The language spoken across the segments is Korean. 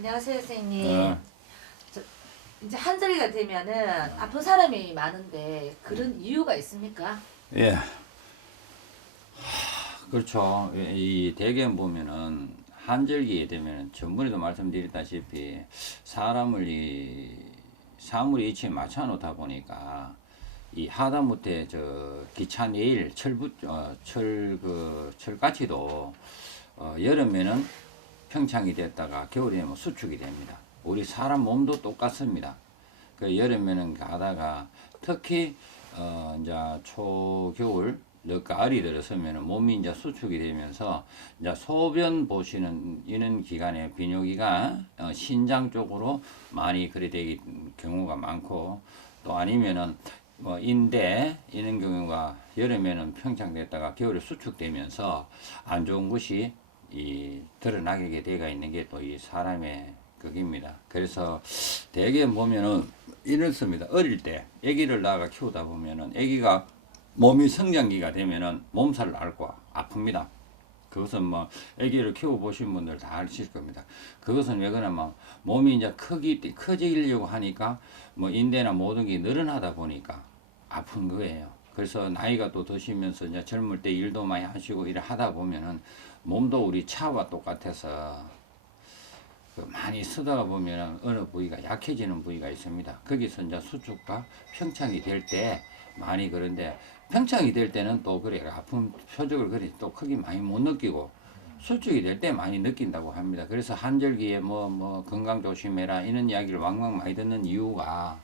안녕하세요, 선생님. 어, 저, 이제 한절기가 되면은 아픈 사람이 많은데 그런 이유가 있습니까? 예, 그렇죠. 이 대개 보면은 한절기에 되면은 전번에도 말씀드렸다시피 사람을 이 사물이 이치에 맞춰 놓다 보니까 이 하다못해 저 기차 내일 철까지도 여름에는 평창이 됐다가 겨울에 되면 수축이 됩니다. 우리 사람 몸도 똑같습니다. 그 여름에는 가다가 특히 이제 초겨울 늦가을이 들어서면 몸이 이제 수축이 되면서 이제 소변 보시는 이런 기간에 비뇨기가 신장 쪽으로 많이 그래 되기 경우가 많고 또 아니면은 뭐 인대 이런 경우가 여름에는 평창됐다가 겨울에 수축되면서 안 좋은 것이 이 드러나게 되어 있는 게 또 이 사람의 극입니다. 그래서 대개 보면은 이렇습니다. 어릴 때 아기를 낳아가 키우다 보면은 아기가 몸이 성장기가 되면은 몸살을 앓고 아픕니다. 그것은 뭐 아기를 키워 보신 분들 다 아실 겁니다. 그것은 왜 그러냐면 몸이 이제 커지려고 하니까 뭐 인대나 모든 게 늘어나다 보니까 아픈 거예요. 그래서 나이가 또 드시면서 이제 젊을 때 일도 많이 하시고 일을 하다 보면은 몸도 우리 차와 똑같아서 그 많이 쓰다가 보면 어느 부위가 약해지는 부위가 있습니다. 거기서 이제 수축과 평창이 될 때 많이 그런데 평창이 될 때는 또 그래 아픈 표적을 그리 또 크게 많이 못 느끼고 수축이 될 때 많이 느낀다고 합니다. 그래서 한절기에 뭐 건강 조심해라 이런 이야기를 왕왕 많이 듣는 이유가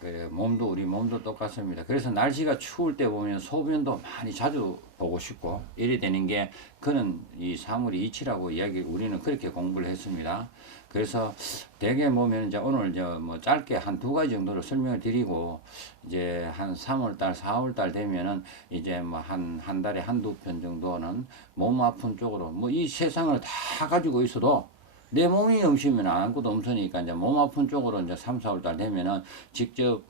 그 몸도 우리 몸도 똑같습니다. 그래서 날씨가 추울 때 보면 소변도 많이 자주 보고 싶고 이래 되는 게 그는 이 사물이 이치라고 이야기 우리는 그렇게 공부를 했습니다. 그래서 대개 보면 이제 오늘 이제 뭐 짧게 한 두 가지 정도로 설명을 드리고 이제 한 3월달, 4월달 되면은 이제 뭐 한 달에 한두 편 정도는 몸 아픈 쪽으로 뭐 이 세상을 다 가지고 있어도 내 몸이 없으면 아무것도 없으니까 이제 몸 아픈 쪽으로 이제 3, 4월달 되면은 직접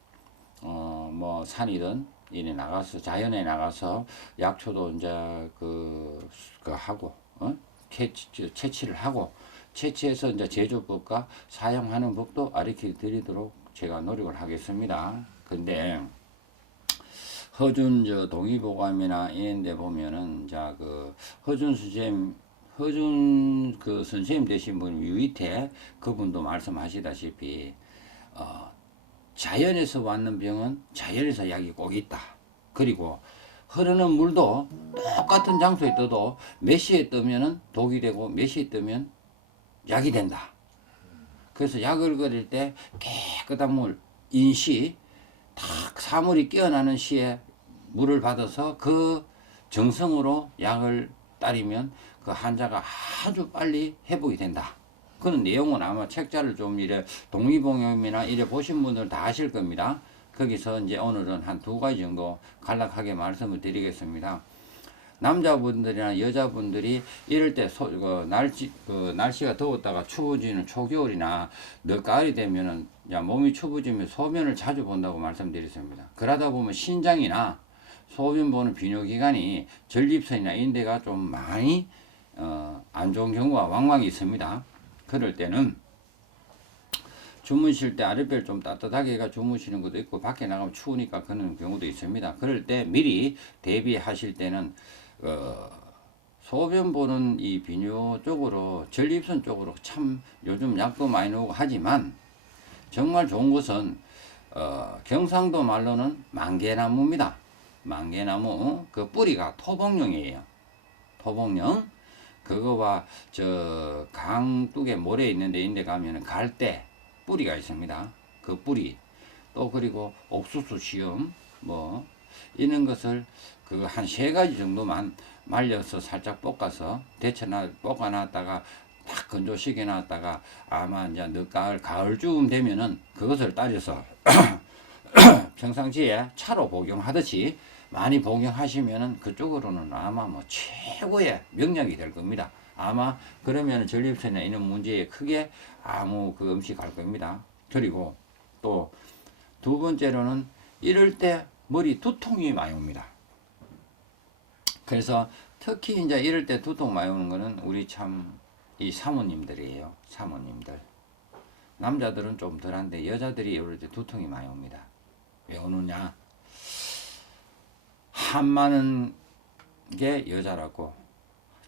뭐 산이든 이래 나가서 자연에 나가서 약초도 이제 그 하고 채취를 하고 채취해서 이제 제조법과 사용하는 법도 가르쳐 드리도록 제가 노력을 하겠습니다. 근데 허준 저 동의보감이나 이런 데 보면은 자 그 허준 그 선생님 되신 분 유이태 그분도 말씀하시다시피 자연에서 왔는 병은 자연에서 약이 꼭 있다. 그리고 흐르는 물도 똑같은 장소에 떠도 몇 시에 뜨면은 독이 되고 몇 시에 뜨면 약이 된다. 그래서 약을 그릴 때 깨끗한 물, 인시, 딱 사물이 깨어나는 시에 물을 받아서 그 정성으로 약을 따르면 그 환자가 아주 빨리 회복이 된다. 그런 내용은 아마 책자를 좀 이래 동의보감이나 이래 보신 분들 다 아실 겁니다. 거기서 이제 오늘은 한 두 가지 정도 간략하게 말씀을 드리겠습니다. 남자분들이나 여자분들이 이럴 때 날씨가 더웠다가 추워지는 초겨울이나 늦가을이 되면은 몸이 추워지면 소변을 자주 본다고 말씀드렸습니다. 그러다 보면 신장이나 소변 보는 비뇨기관이 전립선이나 인대가 좀 많이 안 좋은 경우가 왕왕 있습니다. 그럴 때는 주무실 때 아랫배를 좀 따뜻하게 해가 주무시는 것도 있고 밖에 나가면 추우니까 그런 경우도 있습니다. 그럴 때 미리 대비하실 때는 소변 보는 이 비뇨 쪽으로 전립선 쪽으로 참 요즘 약도 많이 나오고 하지만 정말 좋은 것은 경상도 말로는 만개나무입니다. 만개나무 그 뿌리가 토봉령이에요. 토봉령 그거와 저 강둑에 모래 있는데 인데 가면은 갈대 뿌리가 있습니다. 그 뿌리 또 그리고 옥수수 시험 뭐 이런 것을 그 한 세 가지 정도만 말려서 살짝 볶아서 볶아놨다가 딱 건조시켜 놨다가 아마 이제 늦가을 가을쯤 되면은 그것을 따져서 평상시에 차로 복용하듯이 많이 복용하시면은 그쪽으로는 아마 뭐 최고의 명약이 될 겁니다. 아마 그러면 전립선이나 이런 문제에 크게 아무 그 음식 갈 겁니다. 그리고 또 두 번째로는 이럴 때 머리 두통이 많이 옵니다. 그래서 특히 이제 이럴 때 두통 많이 오는 거는 우리 참 이 사모님들이에요. 사모님들. 남자들은 좀 덜한데 여자들이 이럴 때 두통이 많이 옵니다. 왜 오느냐? 한 많은 게 여자라고.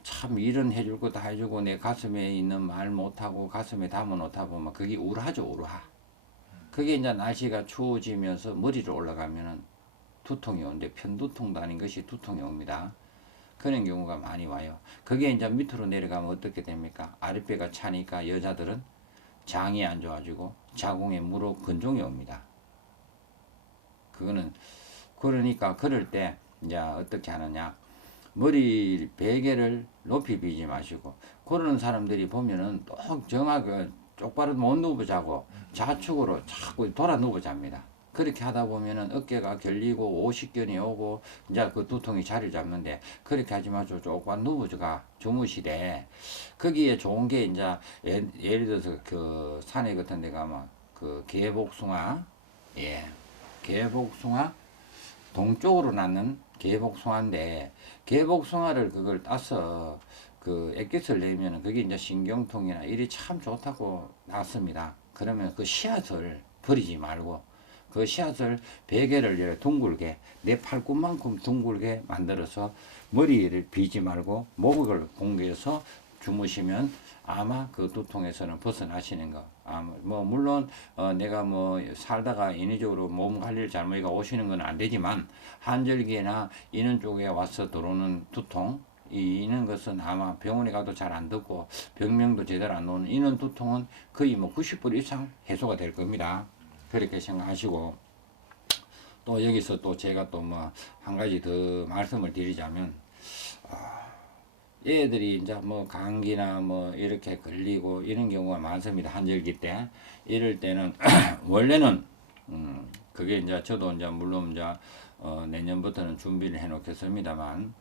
참 일은 해줄 거 다 해주고 내 가슴에 있는 말 못하고 가슴에 담아 놓다 보면 그게 우라하죠, 우라. 그게 이제 날씨가 추워지면서 머리로 올라가면은 두통이 오는데 편두통도 아닌 것이 두통이 옵니다. 그런 경우가 많이 와요. 그게 이제 밑으로 내려가면 어떻게 됩니까? 아랫배가 차니까 여자들은 장이 안 좋아지고 자궁에 물어 근종이 옵니다. 그거는 그러니까 그럴 때 이제 어떻게 하느냐? 머리 베개를 높이 비지 마시고 그러는 사람들이 보면은 또 정하게 쪽바로 못 누워 자고 좌측으로 자꾸 돌아 누워 잡니다. 그렇게 하다 보면은 어깨가 결리고 오십견이 오고 이제 그 두통이 자리를 잡는데 그렇게 하지 마시고 쪽바로 누워가 주무시되 거기에 좋은 게 이제 예를 들어서 그 산에 같은 데 가면 그 개복숭아 예 개복숭아 동쪽으로 낳는 개복숭아인데 개복숭아를 그걸 따서 그 액기스를 내면은 그게 이제 신경통이나 일이 참 좋다고 나왔습니다. 그러면 그 씨앗을 버리지 말고 그 씨앗을 베개를 이렇게 둥글게 내 팔꿈만큼 둥글게 만들어서 머리를 비지 말고 목을 공개해서 주무시면 아마 그 두통에서는 벗어나시는 거. 뭐 물론 내가 뭐 살다가 인위적으로 몸 관리를 잘못해가 오시는 건 안 되지만 한절기나 이런 쪽에 와서 들어오는 두통 이는 것은 아마 병원에 가도 잘 안 듣고 병명도 제대로 안 나오는 이런 두통은 거의 뭐 90% 이상 해소가 될 겁니다. 그렇게 생각하시고 또 여기서 또 제가 또 뭐 한 가지 더 말씀을 드리자면 얘들이 이제 뭐 감기나 뭐 이렇게 걸리고 이런 경우가 많습니다. 한절기 때 이럴 때는 원래는 그게 이제 저도 이제 물론 이제 내년부터는 준비를 해 놓겠습니다만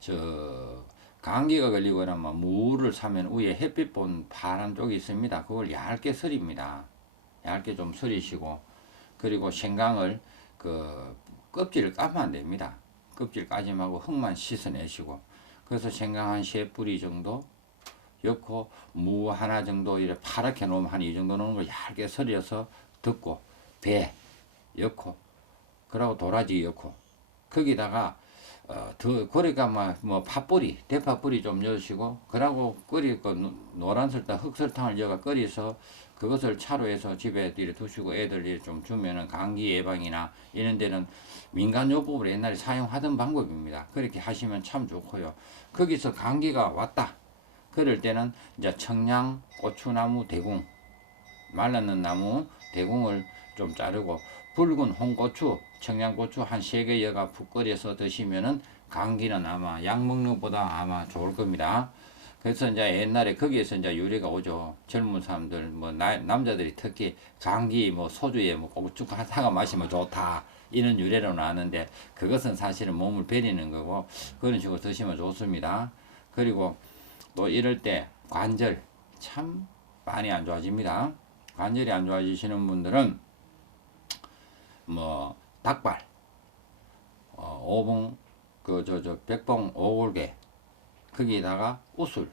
저 감기가 걸리거나 뭐 무를 사면 위에 햇빛 본 파란 쪽이 있습니다. 그걸 얇게 설입니다. 얇게 좀 설이시고 그리고 생강을 그 껍질을 까면 안 됩니다. 껍질 까지 말고 흙만 씻어내시고 그래서 생강 한 3뿌리 정도 넣고 무 하나 정도 이렇게 파랗게 놓으면 한 이 정도 넣는 걸 얇게 설여서 듣고 배 넣고 그러고 도라지 넣고 거기다가 더 그러니까 뭐 팥뿌리 대파뿌리 좀 넣으시고 그러고 끓이고 노란 설탕 흑설탕을 넣어 끓여서 그것을 차로 해서 집에 두시고 애들 좀 주면은 감기 예방이나 이런 데는 민간요법으로 옛날에 사용하던 방법입니다. 그렇게 하시면 참 좋고요. 거기서 감기가 왔다. 그럴 때는 이제 청양, 고추나무, 대궁, 말랐는 나무, 대궁을 좀 자르고 붉은 홍고추, 청양고추 한 3개 여가 푹 끓여서 드시면은 감기는 아마 약 먹는 것보다 아마 좋을 겁니다. 그래서 이제 옛날에 거기에서 이제 유래가 오죠. 젊은 사람들, 뭐, 남자들이 특히 감기, 뭐, 소주에 뭐, 꼭쭉 사가 마시면 좋다. 이런 유래로 나왔는데, 그것은 사실은 몸을 베리는 거고, 그런 식으로 드시면 좋습니다. 그리고 또 이럴 때 관절 참 많이 안 좋아집니다. 관절이 안 좋아지시는 분들은, 뭐, 닭발, 오봉, 백봉 오골개, 거기에다가 우술을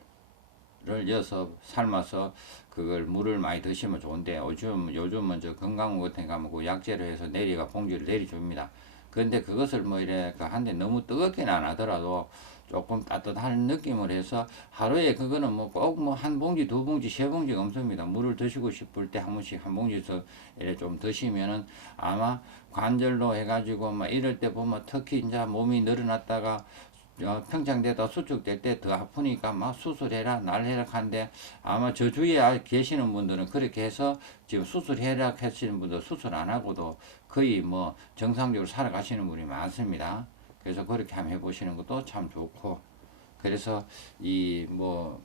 넣어서 삶아서 그걸 물을 많이 드시면 좋은데 요즘은 저 건강원 같은 데 가면 그 약재로 해서 내리가 봉지를 내려줍니다. 그런데 그것을 뭐 이래 한데 너무 뜨겁게는 안 하더라도 조금 따뜻한 느낌을 해서 하루에 그거는 뭐 꼭 뭐 한 봉지, 2봉지, 3봉지가 없습니다. 물을 드시고 싶을 때 한 번씩 한 봉지에서 이래 좀 드시면은 아마 관절로 해가지고 막 이럴 때 보면 특히 이제 몸이 늘어났다가 평창되다 수축될 때 더 아프니까 막 수술해라 날해라 한데 아마 저 주위에 계시는 분들은 그렇게 해서 지금 수술해라 하시는 분들 수술 안 하고도 거의 뭐 정상적으로 살아가시는 분이 많습니다. 그래서 그렇게 한번 해보시는 것도 참 좋고 그래서 이 뭐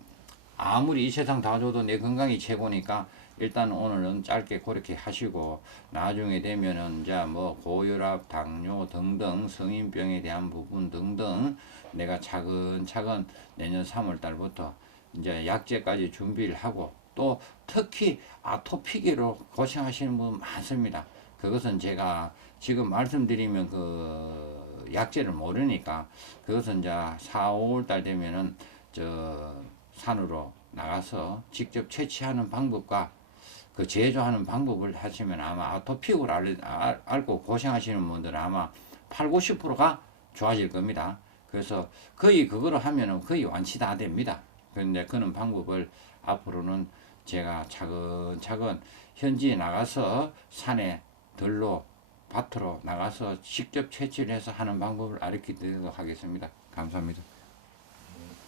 아무리 이 세상 다 줘도 내 건강이 최고니까 일단 오늘은 짧게 그렇게 하시고 나중에 되면은 이제 뭐 고혈압, 당뇨 등등 성인병에 대한 부분 등등 내가 차근차근 내년 3월 달부터 이제 약제까지 준비를 하고 또 특히 아토피기로 고생하시는 분 많습니다. 그것은 제가 지금 말씀드리면 그 약제를 모르니까 그것은 이제 4, 5월 달 되면은 저 산으로 나가서 직접 채취하는 방법과 그 제조하는 방법을 하시면 아마 아토피를 앓고 고생하시는 분들은 아마 8, 90%가 좋아질 겁니다. 그래서 거의 그거로 하면은 거의 완치 다 됩니다. 그런데 그런 방법을 앞으로는 제가 차근차근 현지에 나가서 산에 들로 밭으로 나가서 직접 채취를 해서 하는 방법을 알려 드리도록 하겠습니다. 감사합니다.